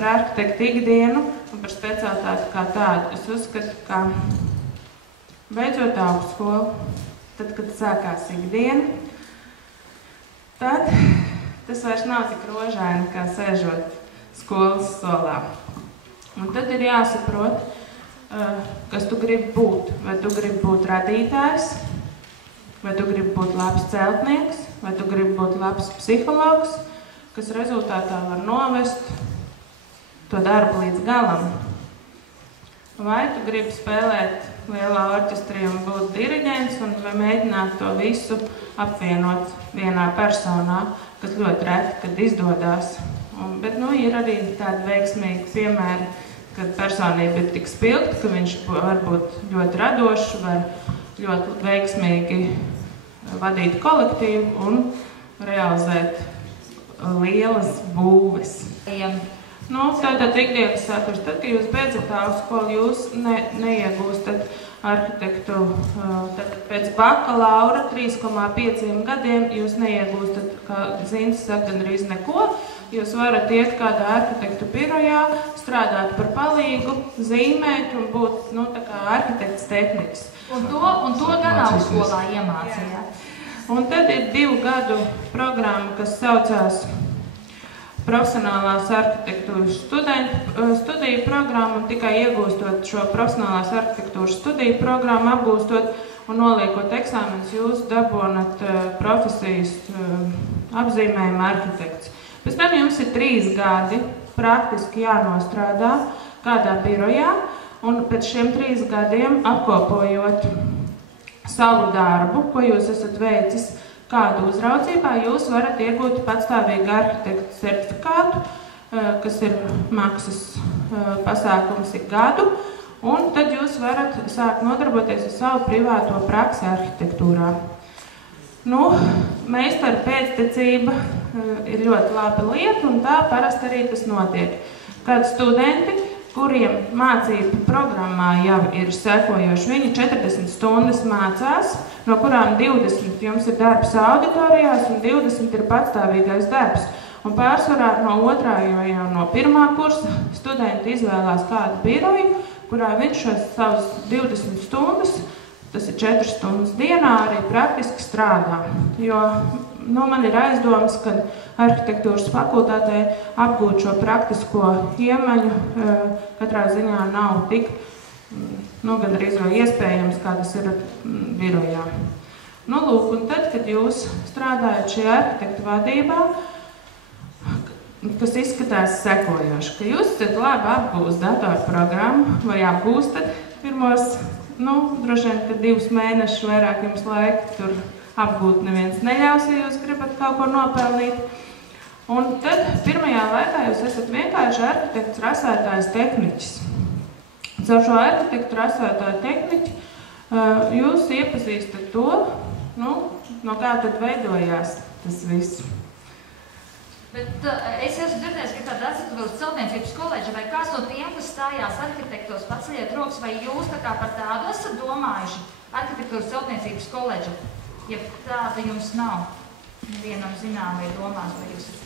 Par arhitektu ikdienu un par specialitāti kā tādu. Es uzskatu, ka beidzot augstskolu, tad, kad sākās ikdiena, tad tas vairs nav tik rožaini, kā sēžot skolas solā. Un tad ir jāsaprot, kas tu gribi būt. Vai tu gribi būt radītājs, vai tu gribi būt labs celtnieks, vai tu gribi būt labs psihologs, kas rezultātā var novest to darbu līdz galam. Vai tu gribi spēlēt lielā orķestrī un būt diriģents, un vai mēģināt to visu apvienot vienā personā, kas ļoti reti, kad izdodās. Bet ir arī tādi veiksmīgi piemēri, kad personība ir tik spilgta, ka viņš var būt ļoti radošs, var ļoti veiksmīgi vadīt kolektīvu un realizēt lielas būves. Tātad ikdienas saturs. Tad, kad jūs beidzat augstskolu, jūs neiegūstat arhitektu. Tad pēc bakalaura 3,5 gadiem jūs neiegūstat, kā Zintas saka, gandrīz neko. Jūs varat iet kādā arhitektu birojā, strādāt par palīgu, zīmēt un būt tā kā arhitekts tehniks. Un to gan augstskolā iemācījāt. Un tad ir 2 gadu programma, kas saucās profesionālās arhitektūras studiju programmu, un tikai iegūstot šo profesionālās arhitektūras studiju programmu, apgūstot un noliekot eksāmenus, jūs dabonat profesijas apzīmējumu arhitekts. Pēc tam jums ir 3 gadi praktiski jānostrādā kādā birojā, un pēc šiem 3 gadiem apkopojot savu darbu, ko jūs esat veicis, kādu uzraudzībā, jūs varat iegūt patstāvīgu arhitektu certifikātu, kas ir maksas pasākums ik gadu, un tad jūs varat sākt nodarboties ar savu privāto praksi arhitektūrā. Meistaru pēctecība ir ļoti laba lieta, un tā parasti arī tas notiek. Kad studenti, kuriem mācību programmā jau ir sekojoši, viņi 40 stundas mācās, no kurām 20 jums ir darbs auditorijās un 20 ir patstāvīgais darbs. Un pārsvarā no 2. jau no 1. kursa studenti izvēlās kādu biroju, kurā viņš šos savus 20 stundas, tas ir 4 stundas dienā, arī praktiski strādā. Jo man ir aizdomas, ka arhitektūras fakultātē apgūt šo praktisko iemaņu katrā ziņā nav tik gandrīz vai iespējams, kā tas ir birojā. Un tad, kad jūs strādājat šajā arhitektu vadībā, kas izskatās sekojoši, ka jūs esat labi apgūst datorprogrammu vai apgūstat pirmos, droši vien, ka 2 mēnešus vairāk jums laika tur apgūt neviens neļaus, ja jūs gribat kaut ko nopelnīt. Un tad pirmajā laikā jūs esat vienkārši arhitekts rasētājs tehniķis. Caur šo arhitektu rasētāju tehniķi jūs iepazīstat to, no kā tad veidojās tas viss. Bet es esmu dzirdējis, ka tāda arhitektūras celtniecības koledža vai kāds no tiem, kas stājās arhitektos, paceļiet rokas, vai jūs tā kā par tādu esat domājuši arhitektūras celtniecības koledža? Ja tāda jums nav, nevienam zinām vai domās, vai jūs esat?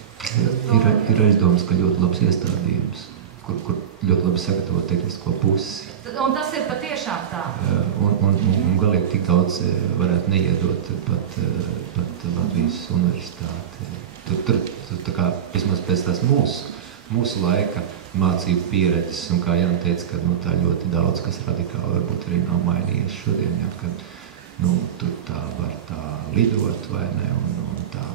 Ir aizdomas, ka ļoti labs iestādījums, kur ļoti labi sagatavo tehnisko pusi. Un tas ir patiešām tā? Un galīgi tik daudz varētu neiedot pat Latvijas universitāti. Tur tā kā, vismaz pēc tās mūsu laika mācību pieredzes, un kā Jāna teica, ka tā ļoti daudz, kas radikāli varbūt arī nav mainījies šodien, ja, kad tur tā var tā lidot vai ne, un tā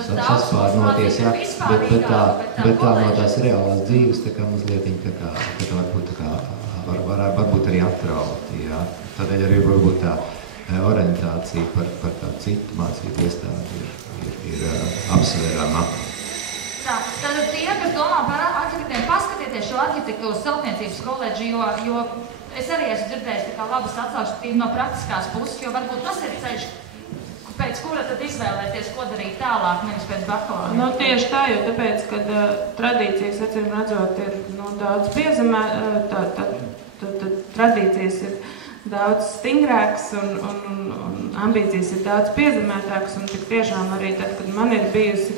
sasvārnoties, ja, bet tā no tās reālās dzīves, tā kā mazliet tā kā varbūt tā kā, varbūt arī atrauti, ja. Tādēļ arī varbūt tā orientācija par tā citu mācību iestādi ir apsvērama. Tātad tie, kas domā par arhitektiem, paskatieties šo arhitektūras celtniecības koledžu, jo es arī esmu dzirdējis tā kā labas atsauksmes no praktiskās puses, jo varbūt tas ir ceļš, pēc kura tad izvēlēties, ko darīt tālāk, nevis pēc bakalaura. Tieši tā, jo tāpēc, kad tradīcijas, acīm redzot, ir daudz tradīcijas ir daudz stingrāks un ambīcijas ir daudz piezemētākas, un tik tiešām arī tad, kad man ir bijusi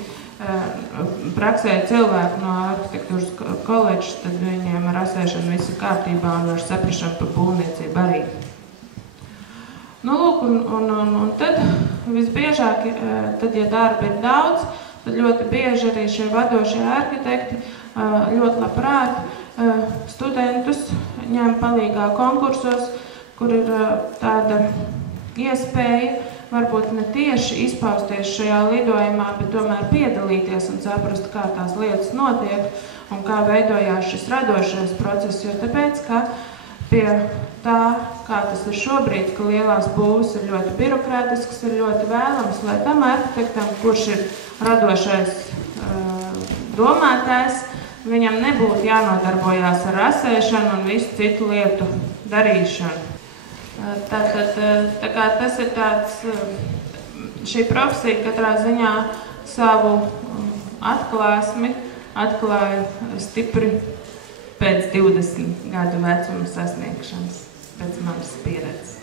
praksē cilvēki no arhitektūras koledžas, tad viņiem ar rasēšanu viss ir kārtībā un ar saprašanu par būvniecību arī. Nu, lūk, un tad visbiežāk, tad, ja darba ir daudz, tad ļoti bieži arī šie vadošie arhitekti ļoti labprāt studentus ņem palīgā konkursos, kur ir tāda iespēja varbūt ne tieši izpausties šajā lidojumā, bet tomēr piedalīties un saprast, kā tās lietas notiek un kā veidojās šis radošais process, jo tāpēc, ka pie tā, kā tas ir šobrīd, ka lielās būvas ir ļoti birokrātisks, ir ļoti vēlams, lai tam arhitektam, kurš ir radošais domātājs, viņam nebūtu jānodarbojās ar rasēšanu un visu citu lietu darīšanu. Tātad, tas ir tāds, šī profesija katrā ziņā savu atklāsmi atklāja stipri pēc 20 gadu vecuma sasniegšanas, pēc manas pieredzes.